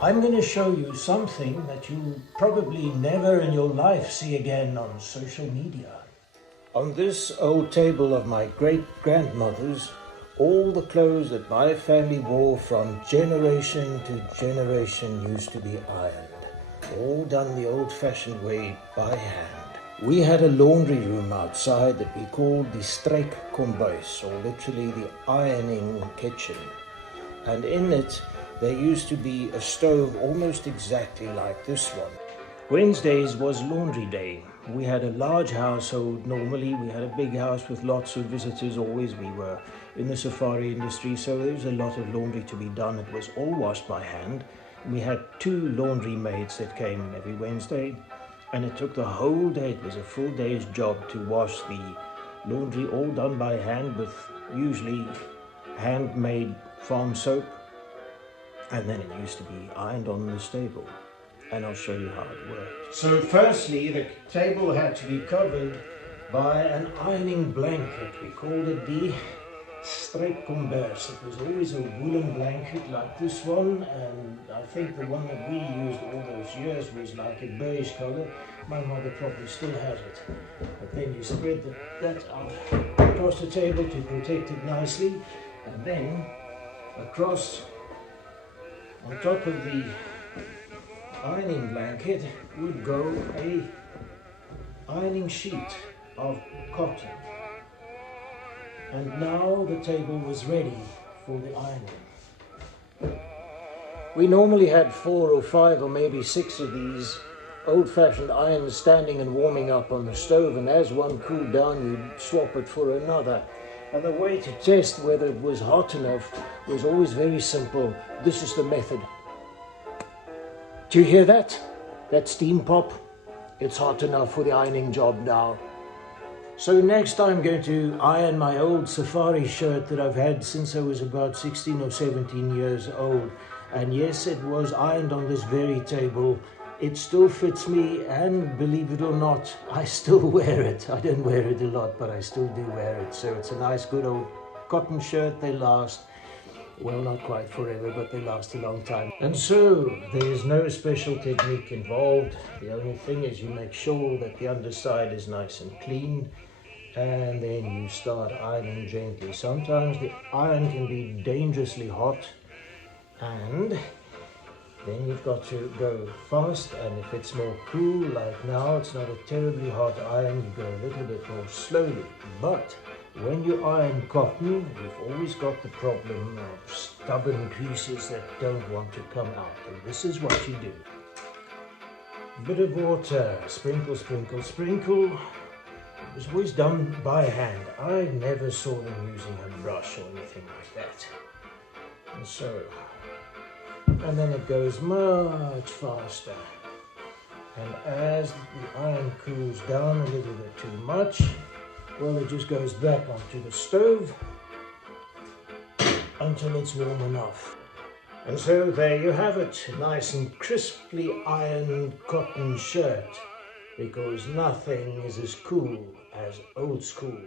I'm going to show you something that you'll probably never in your life see again on social media. On this old table of my great-grandmother's, all the clothes that my family wore from generation to generation used to be ironed, all done the old-fashioned way by hand. We had a laundry room outside that we called the strijkkombuis, or literally the ironing kitchen. And in it, there used to be a stove almost exactly like this one. Wednesdays was laundry day. We had a large household normally. We had a big house with lots of visitors always. We were in the safari industry, so there was a lot of laundry to be done. It was all washed by hand. We had 2 laundry maids that came every Wednesday, and it took the whole day. It was a full day's job to wash the laundry, all done by hand with usually handmade farm soap. And then it used to be ironed on the table, and I'll show you how it worked. So firstly, the table had to be covered by an ironing blanket. We called it the strijkkombuis. It was always a woolen blanket like this one, and I think the one that we used all those years was like a beige color. My mother probably still has it. But then you spread that out across the table to protect it nicely, and then across on top of the ironing blanket would go a ironing sheet of cotton. And now the table was ready for the ironing. We normally had 4 or 5 or maybe 6 of these old-fashioned irons standing and warming up on the stove, and as one cooled down you'd swap it for another. And the way to test whether it was hot enough was always very simple. This is the method. Do you hear that? That steam pop? It's hot enough for the ironing job now. So next I'm going to iron my old safari shirt that I've had since I was about 16 or 17 years old. And yes, it was ironed on this very table. It still fits me, and believe it or not, I still wear it. I don't wear it a lot, but I still do wear it. So it's a nice, good old cotton shirt. They last, well, not quite forever, but they last a long time. And so there is no special technique involved. The only thing is you make sure that the underside is nice and clean, and then you start ironing gently. Sometimes the iron can be dangerously hot, and then you've got to go fast, and if it's more cool, like now, it's not a terribly hot iron, you go a little bit more slowly. But when you iron cotton, you've always got the problem of stubborn pieces that don't want to come out. And this is what you do. A bit of water, sprinkle, sprinkle, sprinkle. It was always done by hand. I never saw them using a brush or anything like that. And so, and then it goes much faster. And as the iron cools down a little bit too much, well, it just goes back onto the stove until it's warm enough. And so there you have it, nice and crisply ironed cotton shirt, because nothing is as cool as old school.